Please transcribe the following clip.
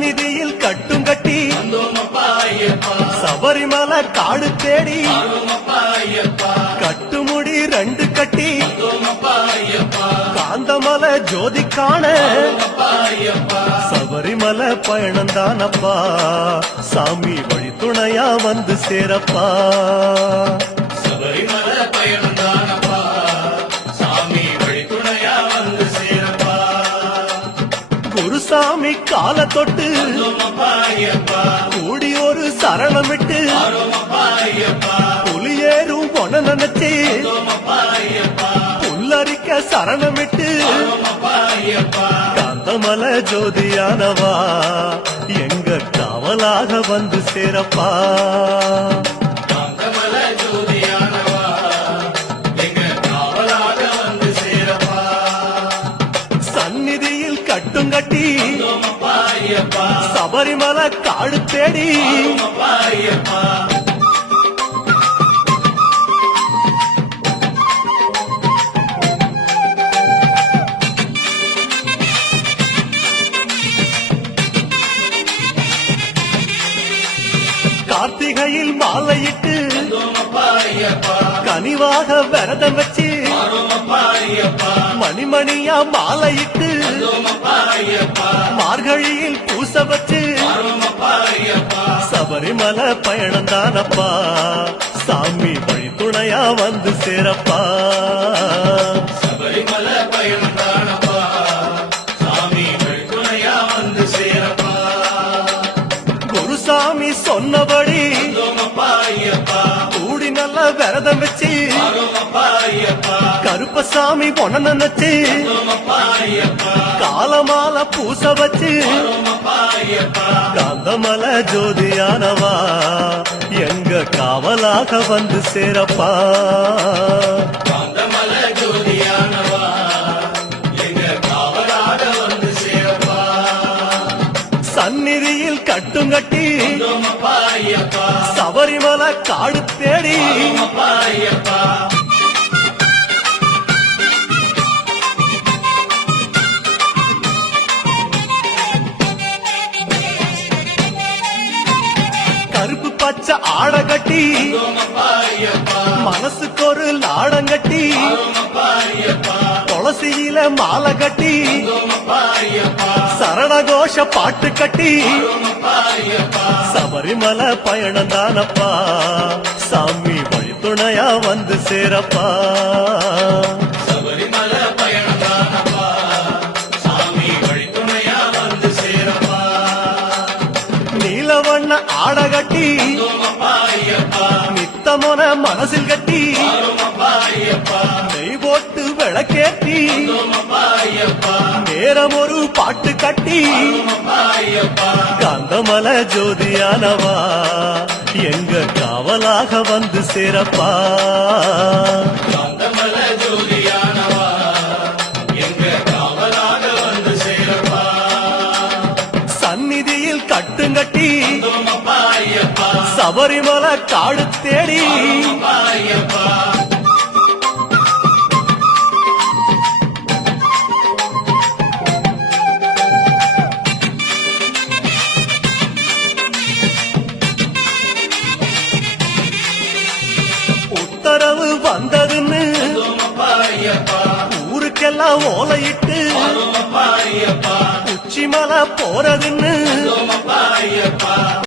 சந்நிதியில் கட்டும் கட்டி சபரிமலை காடு தேடி கட்டுமுடி 2 கட்டி காந்தமலை ஜோதி காண சபரிமலை பயணந்தானப்பா சாமி வழி துணையா வந்து சேரப்பா. சபரிமலை பயணந்தானப்பா சாமி வழி துணையா வந்து சேரப்பா. குருசாமி கால தொட்டு கூடி ஒரு சரணமிட்டு புலியேறும் பொன நினைச்சு புல்லரிக்க சரணமிட்டு காந்தமலை ஜோதியானவா எங்க காவலாக வந்து சேரப்பா. காந்தமலை ஜோதியானவா எங்க காவலாக வந்து சேரப்பா. சந்நிதியில் கட்டும் கட்டி சபரிமலை காடு தேடி கார்த்திகையில் மாலையிட்டு கனிவாக விரதம் வச்சு மணிமணியா மாலையிட்டு மார்கழியில் பூச வச்சு சபரிமலை பயணந்தானப்பா சாமி வழி துணையா வந்து சேரப்பா. சபரிமலை பயணந்தானப்பா சாமி வழி துணையா வந்து சேரப்பா. குருசாமி சொன்னபடி கூடி நல்ல விரதம் வச்சு கருப்பசாமி பொண்ண நினைச்சு காலமால பூச வச்சு காந்தமலை ஜோதியானவா எங்க காவலாக வந்து சேரப்பா. காந்தமலை ஜோதியானவா எங்க காவலாக வந்து சேரப்பா. சந்நிதியில் கட்டும் கட்டி சபரிமலை காடு தேடி கருப்பு பச்சை ஆட கட்டி மனசுக்கு ஒரு லாடம் கட்டி துளசியில மாலை கட்டி சரணகோஷ பாட்டு கட்டி சபரிமலை பயணந்தானப்பா சாமி வழி துணையா வந்து சேரப்பா. சபரிமலை பயணந்தானப்பா சாமி வழி துணையா வந்து சேரப்பா. நீலவண்ண ஆட கட்டி நித்தமொன மனசில் கட்டி நெய் போட்டு விளக்கேற்றி நேரம் ஒரு பாட்டு கட்டி காந்தமலை ஜோதியானவா எங்க காவலாக வந்து சேரப்பா. காந்தமலை ஜோதியானவா எங்க காவலாக வந்து சேரப்பா. சந்நிதியில் கட்டுங்கட்டி சபரிமலை காடு தேடி உத்தரவு வந்ததுன்னு ஊருக்கெல்லாம் ஓலையிட்டு உச்சிமலை போறதுன்னு